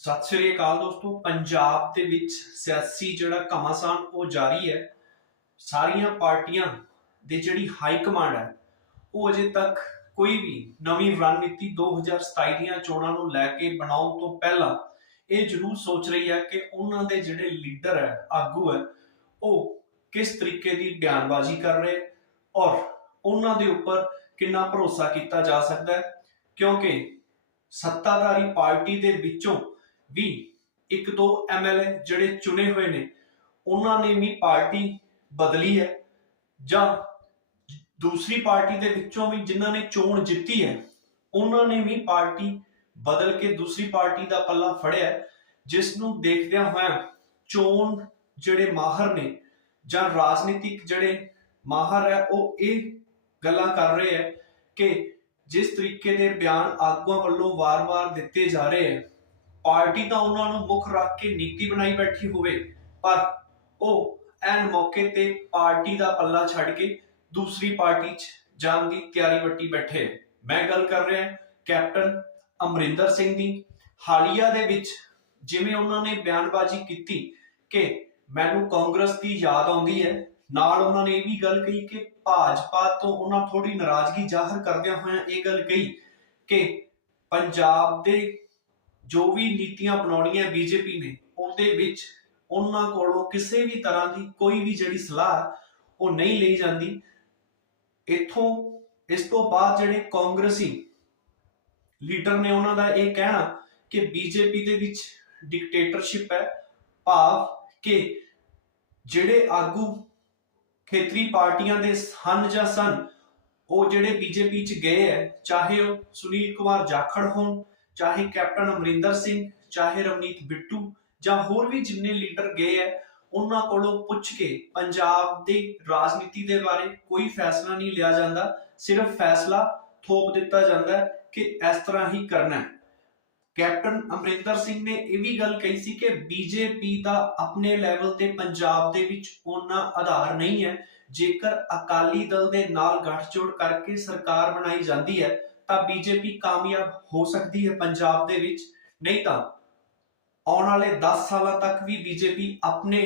ਸਤਿ ਸ੍ਰੀ ਅਕਾਲ ਦੋਸਤੋ। ਪੰਜਾਬ ਦੇ ਵਿੱਚ ਸਿਆਸੀ ਜਿਹੜਾ ਘਮਾਸਾਨ ਉਹ ਜਾਰੀ ਹੈ। ਸਾਰੀਆਂ ਪਾਰਟੀਆਂ ਦੇ ਜਿਹੜੀ ਹਾਈ ਕਮਾਂਡ ਹੈ, ਉਹ ਅਜੇ ਤੱਕ ਕੋਈ ਵੀ ਨਵੀਂ ਰਣਨੀਤੀ 2027 ਦੀਆਂ ਚੋਣਾਂ ਨੂੰ ਲੈ ਕੇ ਬਣਾਉਣ ਤੋਂ ਪਹਿਲਾਂ ਇਹ ਜ਼ਰੂਰ ਸੋਚ ਰਹੀ ਹੈ ਕਿ ਉਹਨਾਂ ਦੇ ਜਿਹੜੇ ਲੀਡਰ ਹੈ, ਆਗੂ ਹੈ, ਉਹ ਕਿਸ ਤਰੀਕੇ ਦੀ ਬਿਆਨਬਾਜ਼ੀ ਕਰ ਰਹੇ ਔਰ ਉਹਨਾਂ ਦੇ ਉੱਪਰ ਕਿੰਨਾ ਭਰੋਸਾ ਕੀਤਾ ਜਾ ਸਕਦਾ ਹੈ। ਕਿਉਂਕਿ ਸੱਤਾਧਾਰੀ ਪਾਰਟੀ ਦੇ ਵਿੱਚੋਂ ਵੀ ਇੱਕ ਦੋ ਐਮਐਲਏ ਜਿਹੜੇ ਚੁਣੇ ਹੋਏ ਨੇ, ਉਹਨਾਂ ਨੇ ਵੀ ਪਾਰਟੀ ਬਦਲੀ ਹੈ ਜਾਂ ਦੂਸਰੀ ਪਾਰਟੀ ਦੇ ਵਿੱਚੋਂ ਵੀ ਜਿਨ੍ਹਾਂ ਨੇ ਚੋਣ ਜਿੱਤੀ ਹੈ, ਉਹਨਾਂ ਨੇ ਵੀ ਪਾਰਟੀ ਬਦਲ ਕੇ ਦੂਸਰੀ ਪਾਰਟੀ ਦਾ ਪੱਲਾ ਫੜਿਆ ਜਿਸ ਨੂੰ ਦੇਖਦਿਆਂ ਹੋਇਆਂ ਚੋਣ ਜਿਹੜੇ ਮਾਹਰ ਨੇ ਜਾਂ ਰਾਜਨੀਤਿਕ ਜਿਹੜੇ ਮਾਹਰ ਹੈ, ਉਹ ਇਹ ਗੱਲਾਂ ਕਰ ਰਹੇ ਹੈ ਕਿ ਜਿਸ ਤਰੀਕੇ ਦੇ ਬਿਆਨ ਆਗੂਆਂ ਵੱਲੋਂ ਵਾਰ-ਵਾਰ ਦਿੱਤੇ ਜਾ ਰਹੇ ਹੈ ਪਾਰਟੀ ਤਾਂ ਉਹਨਾਂ ਨੂੰ ਮੁੱਖ ਰੱਖ ਕੇ ਨੀਤੀ ਬਣਾਈ ਬੈਠੀ ਹੋਵੇ, ਪਰ ਉਹ ਐਨ ਮੌਕੇ ਤੇ ਪਾਰਟੀ ਦਾ ਪੱਲਾ ਛੱਡ ਕੇ ਦੂਸਰੀ ਪਾਰਟੀ 'ਚ ਜਾਣ ਦੀ ਤਿਆਰੀ ਵੱਟੀ ਬੈਠੇ। ਮੈਂ ਗੱਲ ਕਰ ਰਿਹਾ ਕੈਪਟਨ ਅਮਰਿੰਦਰ ਸਿੰਘ ਦੀ। ਹਾਲੀਆ ਦੇ ਵਿੱਚ ਜਿਵੇਂ ਉਹਨਾਂ ਨੇ ਬਿਆਨਬਾਜ਼ੀ ਕੀਤੀ ਕਿ ਮੈਨੂੰ ਕਾਂਗਰਸ ਦੀ ਯਾਦ ਆਉਂਦੀ ਹੈ, ਨਾਲ ਉਹਨਾਂ ਨੇ ਇਹ ਵੀ ਗੱਲ ਕਹੀ ਕਿ ਭਾਜਪਾ ਤੋਂ ਉਹਨਾਂ ਥੋੜੀ ਨਾਰਾਜ਼ਗੀ ਜ਼ਾਹਰ ਕਰਦਿਆਂ ਹੋਇਆਂ ਇਹ ਗੱਲ ਕਹੀ ਕਿ ਪੰਜਾਬ ਦੇ ਜੋ ਵੀ ਨੀਤੀਆਂ ਬਣਾਉਣੀਆਂ ਬੀਜੇਪੀ ਨੇ, ਉਹਦੇ ਵਿੱਚ ਉਹਨਾਂ ਕੋਲੋਂ ਕਿਸੇ ਵੀ ਤਰ੍ਹਾਂ ਦੀ ਕੋਈ ਵੀ ਜਿਹੜੀ ਸਲਾਹ ਉਹ ਨਹੀਂ ਲਈ ਜਾਂਦੀ। ਇਥੋਂ, ਇਸ ਤੋਂ ਬਾਅਦ ਜਿਹੜੇ ਕਾਂਗਰਸੀ ਲੀਡਰ ਨੇ ਉਹਨਾਂ ਦਾ ਇਹ ਕਹਿਣਾ ਕਿ ਬੀਜੇਪੀ ਦੇ ਵਿੱਚ ਡਿਕਟੇਟਰਸ਼ਿਪ ਹੈ, ਭਾਵ ਕਿ ਜਿਹੜੇ ਆਗੂ ਖੇਤਰੀ ਪਾਰਟੀਆਂ ਦੇ ਹਨ ਜਾਂ ਸਨ, ਉਹ ਜਿਹੜੇ ਬੀਜੇਪੀ ਚ ਗਏ ਹੈ, ਚਾਹੇ ਉਹ ਸੁਨੀਲ ਕੁਮਾਰ ਜਾਖੜ ਹੋਣ ਚਾਹੇ ਕੈਪਟਨ ਅਮਰਿੰਦਰ ਸਿੰਘ, ਚਾਹੇ ਰਵਨੀਤ ਬਿੱਟੂ ਜਾਂ ਹੋਰ ਵੀ ਜਿੰਨੇ ਲੀਡਰ ਗਏ ਹੈ ਉਹਨਾਂ ਕੋਲੋਂ ਪੁੱਛ ਕੇ ਪੰਜਾਬ ਦੀ ਰਾਜਨੀਤੀ ਦੇ ਬਾਰੇ ਕੋਈ ਫੈਸਲਾ ਨਹੀਂ ਲਿਆ ਜਾਂਦਾ। ਸਿਰਫ ਫੈਸਲਾ ਥੋਪ ਦਿੱਤਾ ਜਾਂਦਾ ਕਿ ਇਸ ਤਰ੍ਹਾਂ ਹੀ ਕਰਨਾ ਹੈ ਕੈਪਟਨ ਅਮਰਿੰਦਰ ਸਿੰਘ ਨੇ ਇਹ ਵੀ ਗੱਲ ਕਹੀ ਸੀ ਕਿ ਬੀਜੇਪੀ ਦਾ ਆਪਣੇ ਲੈਵਲ ਤੇ ਪੰਜਾਬ ਦੇ ਵਿੱਚ ਉਹਨਾਂ ਆਧਾਰ ਨਹੀਂ ਹੈ ਜੇਕਰ ਅਕਾਲੀ ਦਲ ਦੇ ਨਾਲ ਗੱਠਜੋੜ ਕਰਕੇ ਸਰਕਾਰ ਬਣਾਈ ਜਾਂਦੀ ਹੈ ਤਾਂ ਬੀਜੇਪੀ ਕਾਮਯਾਬ ਹੋ ਸਕਦੀ ਹੈ ਪੰਜਾਬ ਦੇ ਵਿੱਚ। ਨਹੀਂ ਤਾਂ ਆਉਣ ਵਾਲੇ 10 ਸਾਲਾਂ ਤੱਕ ਵੀ ਬੀਜੇਪੀ ਆਪਣੇ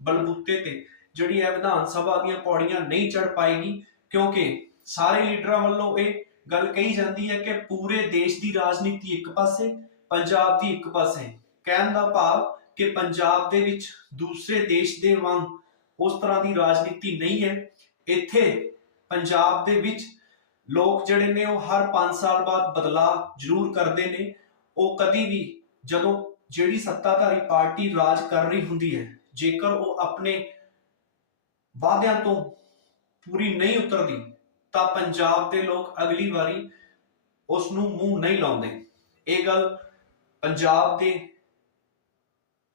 ਬਲਬੂਤੇ ਤੇ, ਜਿਹੜੀ ਹੈ ਵਿਧਾਨ ਸਭਾ ਦੀਆਂ ਪੌੜੀਆਂ ਨਹੀਂ ਚੜ ਪਾਏਗੀ, ਕਿਉਂਕਿ ਸਾਰੇ ਲੀਡਰਾਂ ਵੱਲੋਂ ਇਹ ਗੱਲ ਕਹੀ ਜਾਂਦੀ ਹੈ ਕਿ ਪੂਰੇ ਦੇਸ਼ ਦੀ ਰਾਜਨੀਤੀ ਇੱਕ ਪਾਸੇ, ਪੰਜਾਬ ਦੀ ਇੱਕ ਪਾਸੇ। ਕਹਿਣ ਦਾ ਭਾਵ ਕਿ ਪੰਜਾਬ ਦੇ ਵਿੱਚ ਦੂਸਰੇ ਦੇਸ਼ ਦੇ ਵਾਂਗ ਉਸ ਤਰ੍ਹਾਂ ਦੀ ਰਾਜਨੀਤੀ ਨਹੀਂ ਹੈ। ਇੱਥੇ ਪੰਜਾਬ ਦੇ ਵਿੱਚ ਲੋਕ ਜਿਹੜੇ ਨੇ ਉਹ ਹਰ 5 ਸਾਲ ਬਾਅਦ ਬਦਲਾਅ ਜ਼ਰੂਰ ਕਰਦੇ ਨੇ। ਉਹ ਕਦੀ ਵੀ ਜਦੋਂ ਜਿਹੜੀ ਸੱਤਾਧਾਰੀ ਪਾਰਟੀ ਰਾਜ ਕਰ ਰਹੀ ਹੁੰਦੀ ਹੈ, ਜੇਕਰ ਉਹ ਆਪਣੇ ਵਾਅਦਿਆਂ ਤੋਂ ਪੂਰੀ ਨਹੀਂ ਉਤਰਦੀ, ਤਾਂ ਪੰਜਾਬ ਦੇ ਲੋਕ ਅਗਲੀ ਵਾਰੀ ਉਸ ਨੂੰ ਮੂੰਹ ਨਹੀਂ ਲਾਉਂਦੇ। ਇਹ ਗੱਲ ਪੰਜਾਬ ਦੇ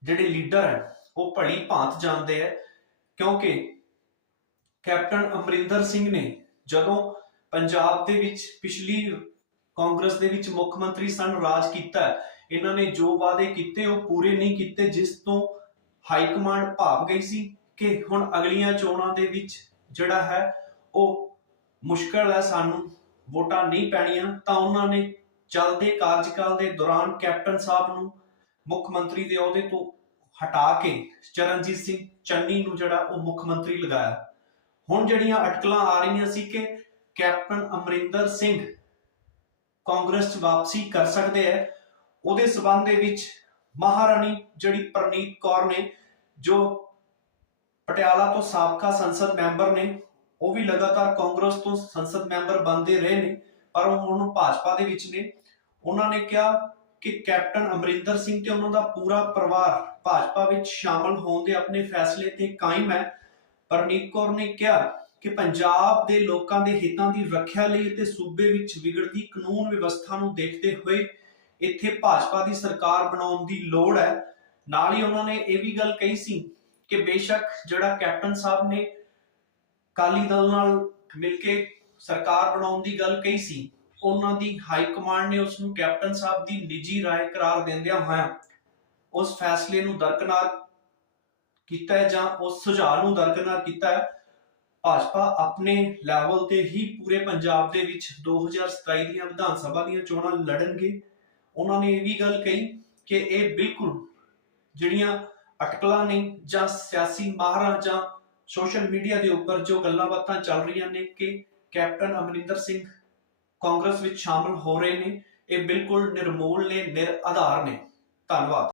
ਜਿਹੜੇ ਲੀਡਰ ਹੈ, ਉਹ ਭਲੀ ਭਾਂਤ ਜਾਣਦੇ ਹੈ, ਕਿਉਂਕਿ ਕੈਪਟਨ ਅਮਰਿੰਦਰ ਸਿੰਘ ਨੇ ਜਦੋਂ ਪੰਜਾਬ ਦੇ ਵਿੱਚ ਪਿਛਲੀ ਕਾਂਗਰਸ ਦੇ ਵਿੱਚ ਮੁੱਖ ਮੰਤਰੀ ਸਨ, ਰਾਜ ਕੀਤਾ ਇਹਨਾਂ ਨੇ ਜੋ ਵਾਅਦੇ ਕੀਤੇ, ਉਹ ਪੂਰੇ ਨਹੀਂ ਕੀਤੇ, ਜਿਸ ਤੋਂ ਹਾਈ ਕਮਾਂਡ ਭਾਪ ਗਈ ਸੀ ਕਿ ਹੁਣ ਅਗਲੀਆਂ ਚੋਣਾਂ ਦੇ ਵਿੱਚ ਜਿਹੜਾ ਹੈ, ਉਹ ਮੁਸ਼ਕਲ ਹੈ, ਸਾਨੂੰ ਵੋਟਾਂ ਨਹੀਂ ਪੈਣੀਆਂ। ਤਾਂ ਉਹਨਾਂ ਨੇ ਚੱਲਦੇ ਕਾਰਜਕਾਲ ਦੇ ਦੌਰਾਨ ਕੈਪਟਨ ਸਾਹਿਬ ਨੂੰ ਮੁੱਖ ਮੰਤਰੀ ਦੇ ਅਹੁਦੇ ਤੋਂ ਹਟਾ ਕੇ ਚਰਨਜੀਤ ਸਿੰਘ ਚੰਨੀ ਨੂੰ ਜਿਹੜਾ ਉਹ ਮੁੱਖ ਮੰਤਰੀ ਲਗਾਇਆ। ਹੁਣ ਜਿਹੜੀਆਂ ਅਟਕਲਾਂ ਆ ਰਹੀਆਂ ਸੀ ਕਿ ਕੈਪਟਨ ਅਮਰਿੰਦਰ ਸਿੰਘ ਕਾਂਗਰਸ 'ਚ ਵਾਪਸੀ ਕਰ ਸਕਦੇ ਹੈ ਉਹਦੇ ਸਬੰਧ ਦੇ ਵਿੱਚ ਮਹਾਰਾਣੀ ਜਿਹੜੀ ਪ੍ਰਨੀਤ ਕੌਰ ਨੇ, ਜੋ ਪਟਿਆਲਾ ਤੋਂ ਸਾਬਕਾ ਸੰਸਦ ਮੈਂਬਰ ਨੇ, ਉਹ ਵੀ ਲਗਾਤਾਰ ਕਾਂਗਰਸ ਤੋਂ ਸੰਸਦ ਮੈਂਬਰ ਬਣਦੇ ਰਹੇ ਨੇ, ਪਰ ਉਹ ਹੁਣ ਭਾਜਪਾ ਦੇ ਵਿੱਚ ਨੇ। ਉਹਨਾਂ ਨੇ ਕਿਹਾ ਕਿ ਕੈਪਟਨ ਅਮਰਿੰਦਰ ਸਿੰਘ ਤੇ ਉਹਨਾਂ ਦਾ ਪੂਰਾ ਪਰਿਵਾਰ ਭਾਜਪਾ ਵਿੱਚ ਸ਼ਾਮਲ ਹੋਣ ਦੇ ਆਪਣੇ ਫੈਸਲੇ ਤੇ ਕਾਇਮ ਹੈ। ਪਰਨੀਤ ਕੌਰ ਨੇ ਕਿਹਾ ਕਿ ਪੰਜਾਬ ਦੇ ਲੋਕਾਂ ਦੇ ਹਿੱਤਾਂ ਦੀ ਰੱਖਿਆ ਲਈ ਅਤੇ ਸੂਬੇ ਵਿੱਚ ਵਿਗੜਦੀ ਕਾਨੂੰਨ ਵਿਵਸਥਾ ਨੂੰ ਦੇਖਦੇ ਹੋਏ ਇੱਥੇ ਭਾਜਪਾ ਦੀ ਸਰਕਾਰ ਬਣਾਉਣ ਦੀ ਲੋੜ ਹੈ ਨਾਲ ਹੀ ਉਹਨਾਂ ਨੇ ਇਹ ਵੀ ਗੱਲ ਕਹੀ ਸੀ ਕਿ ਬੇਸ਼ੱਕ ਜਿਹੜਾ ਕੈਪਟਨ ਸਾਹਿਬ ਨੇ ਕਾਲੀ ਦਲ ਨਾਲ ਮਿਲ ਕੇ ਸਰਕਾਰ ਬਣਾਉਣ ਦੀ ਗੱਲ ਕਹੀ ਸੀ ਉਹਨਾਂ ਦੀ ਹਾਈ ਕਮਾਂਡ ਨੇ ਉਸ ਨੂੰ ਕੈਪਟਨ ਸਾਹਿਬ ਦੀ ਨਿੱਜੀ رائے ਕਰਾਰ ਦਿੰਦਿਆਂ ਹੋਇਆਂ ਉਸ ਫੈਸਲੇ ਨੂੰ ਦਰਕਨਾਰ ਕੀਤਾ ਹੈ ਜਾਂ ਉਸ ਸੁਝਾਅ ਨੂੰ ਦਰਕਨਾਰ ਕੀਤਾ ਹੈ ਭਾਜਪਾ ਆਪਣੇ ਲੈਵਲ ਤੇ ਹੀ ਪੂਰੇ ਪੰਜਾਬ ਦੇ ਵਿੱਚ 2027 ਦੀਆਂ ਵਿਧਾਨ ਸਭਾ ਦੀਆਂ ਚੋਣਾਂ ਲੜਨਗੇ। ਉਹਨਾਂ ਨੇ ਇਹ ਵੀ ਗੱਲ ਕਹੀ ਕਿ ਇਹ ਬਿਲਕੁਲ ਜਿਹੜੀਆਂ ਅਟਕਲਾਂ ਨੇ ਜਾਂ ਸਿਆਸੀ ਮਾਹਰਾਂ ਜਾਂ ਸੋਸ਼ਲ ਮੀਡੀਆ ਦੇ ਉੱਪਰ ਜੋ ਗੱਲਾਂ ਬਾਤਾਂ ਚੱਲ ਰਹੀਆਂ ਨੇ ਕਿ ਕੈਪਟਨ ਅਮਰਿੰਦਰ ਸਿੰਘ ਕਾਂਗਰਸ ਵਿੱਚ ਸ਼ਾਮਲ ਹੋ ਰਹੇ ਨੇ, ਇਹ ਬਿਲਕੁਲ ਨਿਰਮੂਲ ਨੇ ਨਿਰ ਆਧਾਰ ਨੇ। ਧੰਨਵਾਦ।